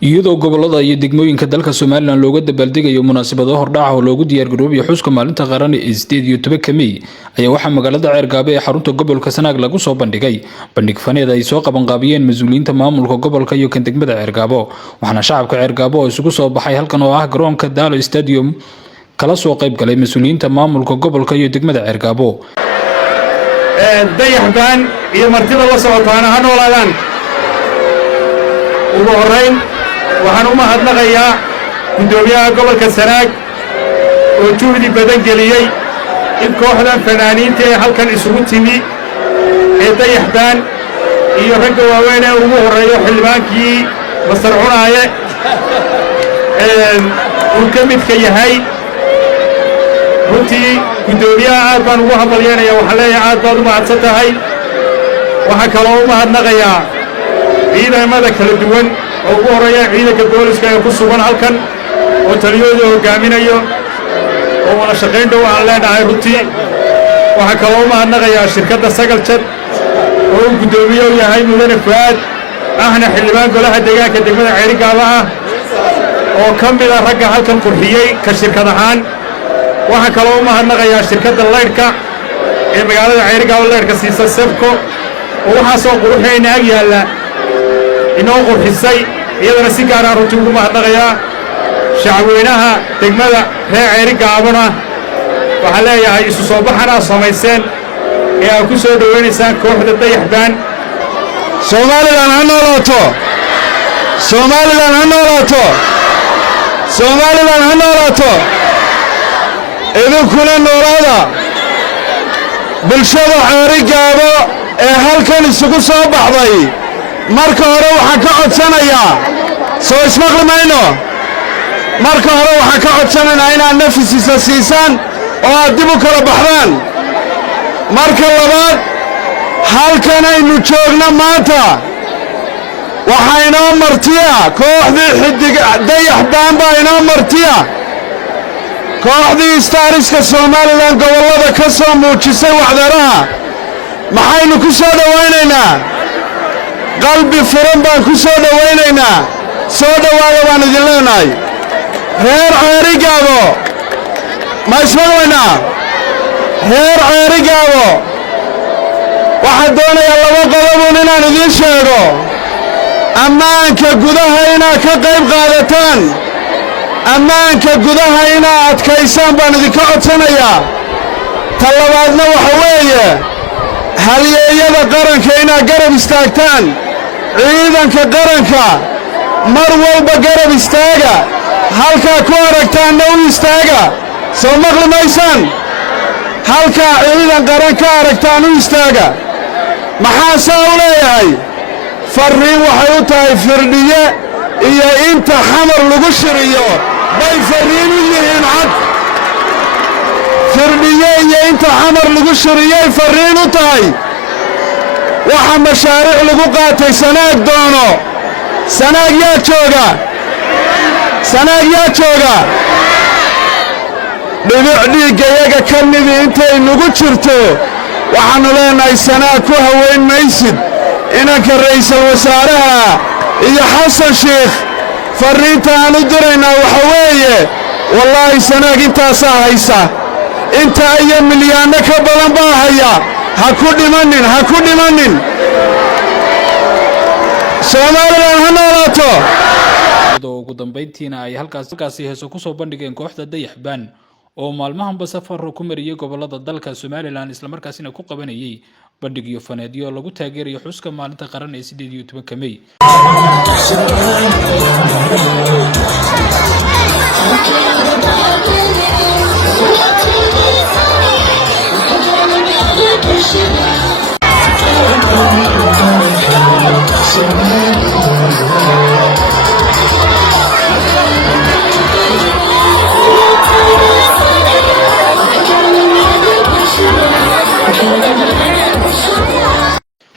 iyadoo gobolada iyo degmooyinka dalka Soomaaliland looga dabaaldegayo munaasabado hordhac oo loogu diyaar garoobayo xuska maalinta qaran ee 18 May ayaa waxa magaalada Ceergaabe ee xarunta gobolka Sanaag lagu soo bandhigay bandhig faneed ay soo qaban qaabiyeen mas'uuliyiinta maamulka gobolka iyo kan degmada Ceergaabo waxaana shacabka Ceergaabo oo isugu soo baxay halkan oo ah garoonka Daalo Stadium kala soo qayb galay mas'uuliyiinta maamulka gobolka iyo degmada Ceergaabo dayaxbaan iyo martida la socotaana ha noolaadaan ugu horeyn waxaan u mahadnaqayaa gudoomiyaha gobolka Sanaag oo juhdi badan geliyay in kooxdan fanaaniinta ee halkan isugu timi ee dayaxbaan iyo ragga waaweyn ee ugu horeeyo xildhibaankii Masar Cunaaye uu ka midka yahay runtii gudoomiyaha aad baan ugu hambalyeynaya waxaan leeyahay aad baad u mahadsan tahay waxaan kaloo u mahadnaqayaa ciidamada kala duwan oo ugu horeeya ciidanka booliska ee ku sugan halkan oo taliyooda hogaaminayo oo wada shaqayn dhow aan leenahay runtii waxaan kaloo u mahadnaqayaa shirkadda Sagal Jad oo uu gudoomiye u yahay mudane Fuaad ahna xildhibaan golaha deegaanka degmada Ceergaabe ah oo ka mid ah ragga halkan qurxiyey ka shirkad ahaan waxaan kaloo u mahadnaqayaa shirkadda leydhka ee magaalada Ceergaabe leydhka siisa Sebco oo waxaasoo quruxayna ag yaalla inoo qurxisay iyadana si gaar ah runtii ugu mahadnaqayaa shacabweynaha degmada reer Ceergaabona waxaan leeyahay isu soo baxana samayseen ee aad ku soo dhaweynaysaan kooxda dayaxbaan Soomaaliland ha noolaato Soomaaliland ha noolaato Soomaaliland ha noolaato idinkuna noolaada bulshada Ceergaabo ee halkan isugu soo baxday marka hore waxaan ka codsanayaa soo ismaqli mayno marka hore waxaan ka codsanaynaa inaad nafisiisa siisaan oo aad dib u kala baxdaan marka labaad halkan aynu joogno maanta waxaa inoo martiya kooxdii xidig dayaxbaan baa inoo martiya kooxdii istaariska Soomaaliland gobolada ka soo muujisay waxdaraha maxaynu ku soo dhawaynaynaa qalbi furan baan ku soo dhawaynaynaa soo dhawaada baan idin leenahay reer Ceergaabo ma ismaqlaynaa reer Ceergaabo waxaan doonayaa laba qodob inaan idiin sheego ammaanka gudaha inaad ka qayb qaadataan ammaanka gudaha inaad adkaysaan baan idinka codsanayaa talabaadna waxa weeye halyeeyada qaranka inaad garab istaagtaan ciidanka qaranka mar walba garab istaaga halkaa ku aragtaanna u istaaga soo maqli maysaan halkaa ciidan qaran ka aragtaan u istaaga maxaa saa u leeyahay farriin waxay u tahay firdhiye iyo inta xamar lagu shiriyo bay farriin u yihiin cad firdhiye iyo inta xamar lagu shiriyey farriin u tahay waxa mashaariic lagu qaatay Sanaag doono Sanaag yaa jooga Sanaag yaa jooga dhibic dhiigayaga ka midi intay nagu jirto waxaanu leenahay Sanaag ku haweyn maysid inanka ra'iisul wasaaraha iyo Xasan Sheekh farriinta aan u diraynaa waxa weeye wallaahi Sanaag intaasaa haysa inta ay milyaano ka badan baa haya ha ku dhimanin Soomaaliland ha noolaato ugu dambeyntiina ay halkaasi heeso ku soo bandhigeen kooxda dayaxbaan oo maalmahanba safar ku mariyay gobolada dalka Soomaaliland isla markaasina ku qabanayay bandhig iyo faneedyo lagu taageerayo xuska maalinta qaran ee 18 May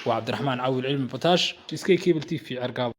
وعبد الرحمن عويل علم بطاش سكاي كيبل تي في Ceergaabe